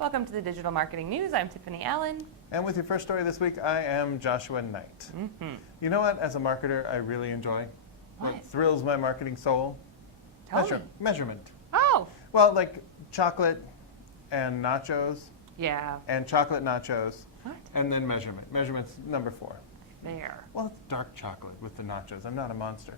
Welcome to the Digital Marketing News. I'm Tiffany Allen. And with your first story this week, I am Joshua Knight. You know what, as a marketer, I really enjoy? What thrills my marketing soul? Measurement. Oh. Well, like chocolate and nachos. Yeah. And chocolate nachos. What? And then measurement. Measurement's number 4. There. Well, it's dark chocolate with the nachos. I'm not a monster.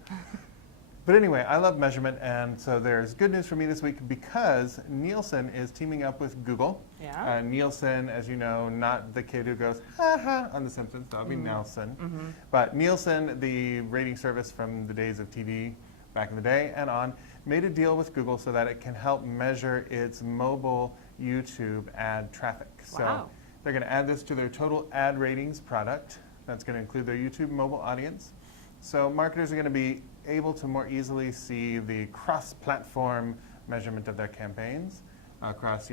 But anyway, I love measurement, and so there's good news for me this week because Nielsen is teaming up with Google. Yeah. Nielsen, as you know, not the kid who goes, ha ha, on The Simpsons. That would be Nelson. But Nielsen, the rating service from the days of TV back in the day and on, made a deal with Google so that it can help measure its mobile YouTube ad traffic. Wow. So they're going to add this to their total ad ratings product. That's going to include their YouTube mobile audience. So marketers are going to be able to more easily see the cross-platform measurement of their campaigns across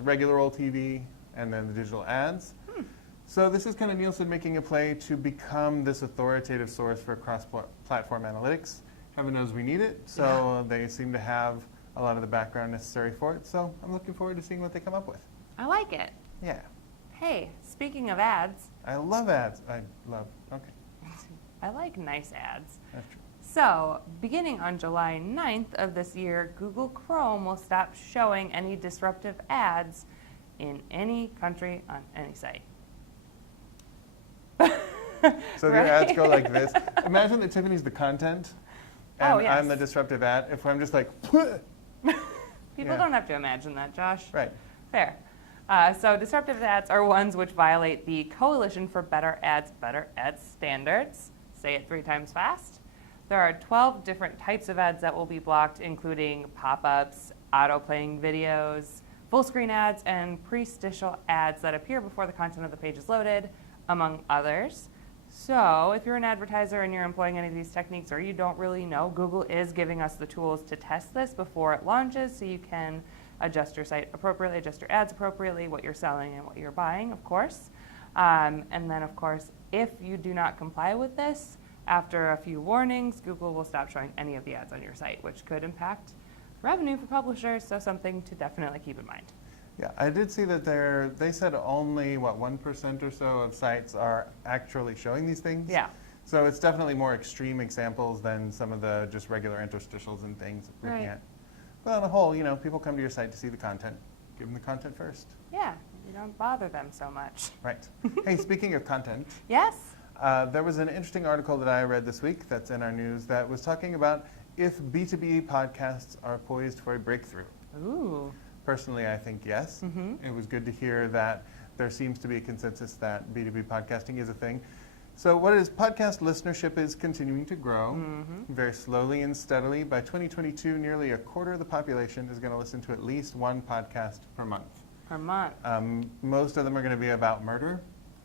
regular old TV and then the digital ads. So this is kind of Nielsen making a play to become this authoritative source for cross-platform analytics. Heaven knows we need it, so they seem to have a lot of the background necessary for it. So I'm looking forward to seeing what they come up with. I like it. Yeah. Hey, speaking of ads. I love ads. Okay. I like nice ads. That's true. So, beginning on July 9th of this year, Google Chrome will stop showing any disruptive ads in any country on any site. So their ads go like this. Imagine that Tiffany's the content, and yes. I'm the disruptive ad. If I'm just like, Pwah! People don't have to imagine that, Josh. Right. Fair. So disruptive ads are ones which violate the Coalition for Better Ads standards. Say it 3 times fast. There are 12 different types of ads that will be blocked, including pop-ups, auto-playing videos, full-screen ads, and pre-stitial ads that appear before the content of the page is loaded, among others. So if you're an advertiser and you're employing any of these techniques or you don't really know, Google is giving us the tools to test this before it launches so you can adjust your site appropriately, adjust your ads appropriately, what you're selling and what you're buying, of course. And then, of course, if you do not comply with this, after a few warnings, Google will stop showing any of the ads on your site, which could impact revenue for publishers, so something to definitely keep in mind. Yeah, I did see that they said only, 1% or so of sites are actually showing these things? Yeah. So it's definitely more extreme examples than some of the just regular interstitials and things we're looking at. But on the whole, people come to your site to see the content. Give them the content first. Yeah, you don't bother them so much. Right. Hey, speaking of content. Yes? There was an interesting article that I read this week that's in our news that was talking about if B2B podcasts are poised for a breakthrough. Ooh. Personally, I think yes. It was good to hear that there seems to be a consensus that B2B podcasting is a thing. So what it is, podcast listenership is continuing to grow very slowly and steadily. By 2022, nearly a quarter of the population is going to listen to at least one podcast per month. Per month. Most of them are going to be about murder,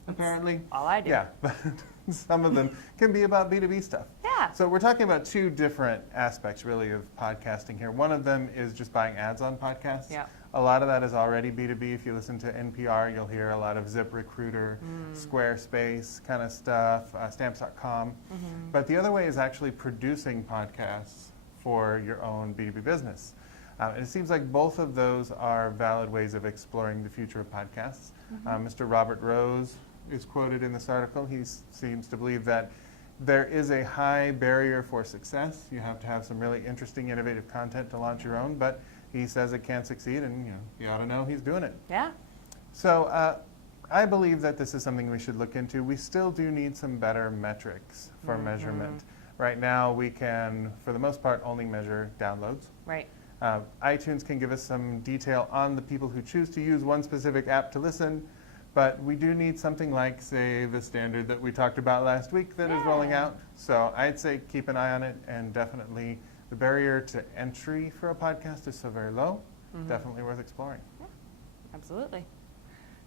apparently. All I do. Yeah, but some of them can be about B2B stuff. Yeah. So we're talking about 2 different aspects, really, of podcasting here. One of them is just buying ads on podcasts. Yeah. A lot of that is already B2B. If you listen to NPR, you'll hear a lot of ZipRecruiter, Squarespace kind of stuff, Stamps.com. But the other way is actually producing podcasts for your own B2B business. And it seems like both of those are valid ways of exploring the future of podcasts. Mr. Robert Rose is quoted in this article. He seems to believe that there is a high barrier for success. You have to have some really interesting, innovative content to launch your own, but he says it can succeed, and you ought to know he's doing it. Yeah. So I believe that this is something we should look into. We still do need some better metrics for measurement. Right now, we can, for the most part, only measure downloads. Right. iTunes can give us some detail on the people who choose to use one specific app to listen, but we do need something like, say, the standard that we talked about last week that is rolling out. So I'd say keep an eye on it, and definitely the barrier to entry for a podcast is so very low. Definitely worth exploring. Yeah, absolutely.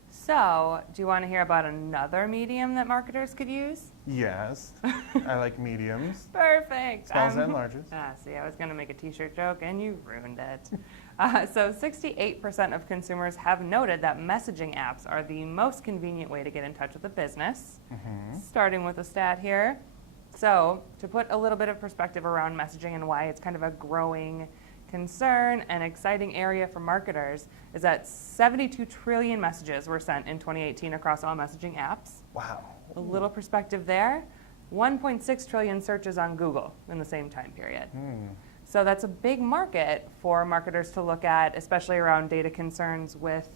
So, do you want to hear about another medium that marketers could use? Yes. I like mediums. Perfect. Smalls and larges. See, I was going to make a t-shirt joke and you ruined it. So 68% of consumers have noted that messaging apps are the most convenient way to get in touch with a business. Starting with a stat here. So to put a little bit of perspective around messaging and why it's kind of a growing concern and exciting area for marketers is that 72 trillion messages were sent in 2018 across all messaging apps. Wow. A little perspective there. 1.6 trillion searches on Google in the same time period. So that's a big market for marketers to look at, especially around data concerns with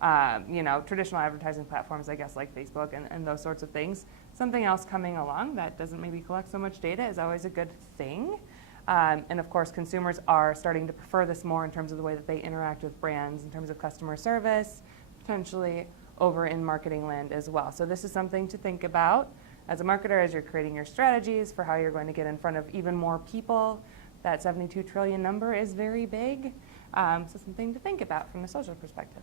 traditional advertising platforms, I guess, like Facebook and those sorts of things. Something else coming along that doesn't maybe collect so much data is always a good thing. And of course, consumers are starting to prefer this more in terms of the way that they interact with brands, in terms of customer service, potentially over in marketing land as well. So this is something to think about as a marketer as you're creating your strategies for how you're going to get in front of even more people. That 72 trillion number is very big, so something to think about from the social perspective.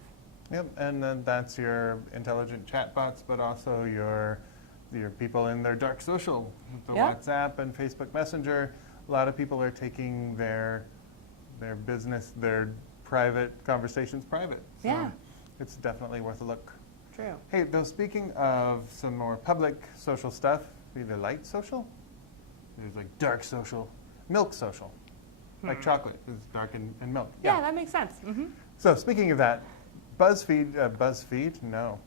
Yep, and then that's your intelligent chatbots, but also your people in their dark social, the WhatsApp and Facebook Messenger. A lot of people are taking their business, their private conversations private. So Yeah. It's definitely worth a look. True. Hey, though, speaking of some more public social stuff, either light social, there's like dark social, milk social, like chocolate is dark and milk. Yeah, that makes sense. So speaking of that, BuzzSumo,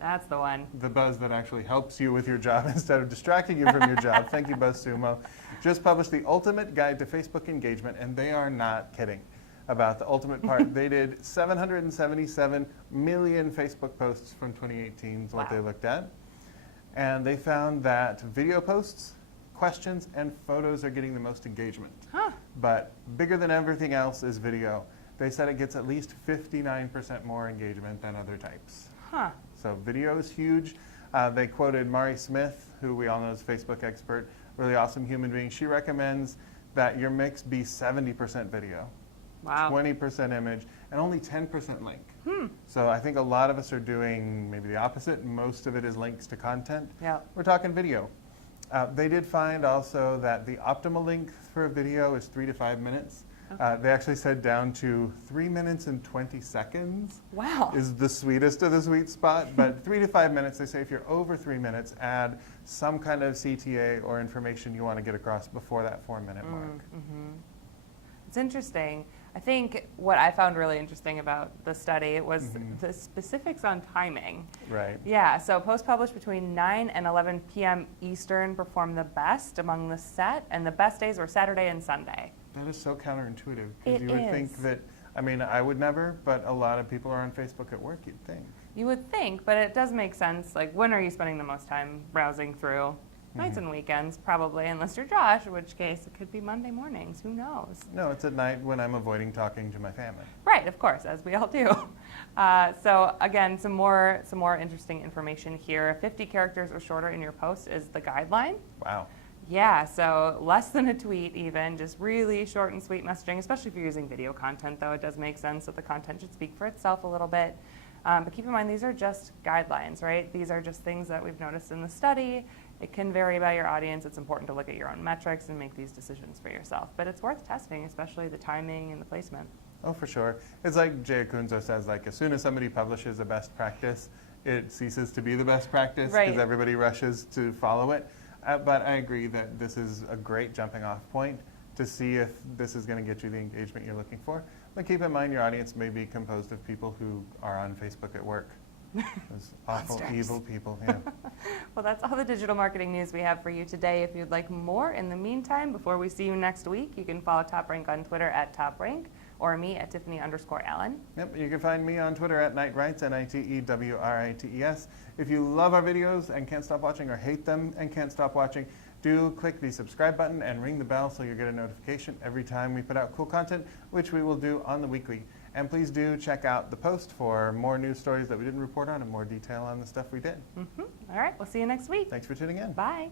That's the one. the buzz that actually helps you with your job instead of distracting you from your job. Thank you, BuzzSumo. Just published the ultimate guide to Facebook engagement, and they are not kidding about the ultimate part. They did 777 million Facebook posts from 2018 is what they looked at. And they found that video posts, questions, and photos are getting the most engagement. But bigger than everything else is video. They said it gets at least 59% more engagement than other types. So video is huge. They quoted Mari Smith, who we all know is a Facebook expert, really awesome human being. She recommends that your mix be 70% video, 20% image, and only 10% link. So I think a lot of us are doing maybe the opposite. Most of it is links to content. We're talking video. They did find also that the optimal length for a video is 3 to 5 minutes. They actually said down to 3 minutes and 20 seconds is the sweetest of the sweet spot. But 3 to 5 minutes, they say if you're over 3 minutes, add some kind of CTA or information you want to get across before that 4-minute mark. It's interesting. I think what I found really interesting about the study was the specifics on timing. Right. Yeah, so posts published between 9 and 11 p.m. Eastern performed the best among the set, and the best days were Saturday and Sunday. That is so counterintuitive. Because It you would is. think that, I mean, I would never, but a lot of people are on Facebook at work, you'd think. You would think, but it does make sense. Like, when are you spending the most time browsing through? Nights and weekends, probably, unless you're Josh, in which case it could be Monday mornings. Who knows? No, it's at night when I'm avoiding talking to my family. Right, of course, as we all do. So again, some more interesting information here. 50 characters or shorter in your post is the guideline. Wow. Yeah, so less than a tweet even, just really short and sweet messaging, especially if you're using video content, though it does make sense that the content should speak for itself a little bit. But keep in mind, these are just guidelines, right? These are just things that we've noticed in the study. It can vary by your audience. It's important to look at your own metrics and make these decisions for yourself. But it's worth testing, especially the timing and the placement. Oh, for sure. It's like Jay Acunzo says, like, as soon as somebody publishes a best practice, it ceases to be the best practice because everybody rushes to follow it. But I agree that this is a great jumping off point to see if this is going to get you the engagement you're looking for. But keep in mind your audience may be composed of people who are on Facebook at work. Those awful, evil people. Yeah. Well, that's all the digital marketing news we have for you today. If you'd like more in the meantime, before we see you next week, you can follow TopRank on Twitter at TopRank or me at Tiffany_Allen. Yep, you can find me on Twitter at Nitewrites, NITEWRITES. If you love our videos and can't stop watching, or hate them and can't stop watching, do click the subscribe button and ring the bell so you'll get a notification every time we put out cool content, which we will do on the weekly. And please do check out the post for more news stories that we didn't report on and more detail on the stuff we did. All right, we'll see you next week. Thanks for tuning in. Bye.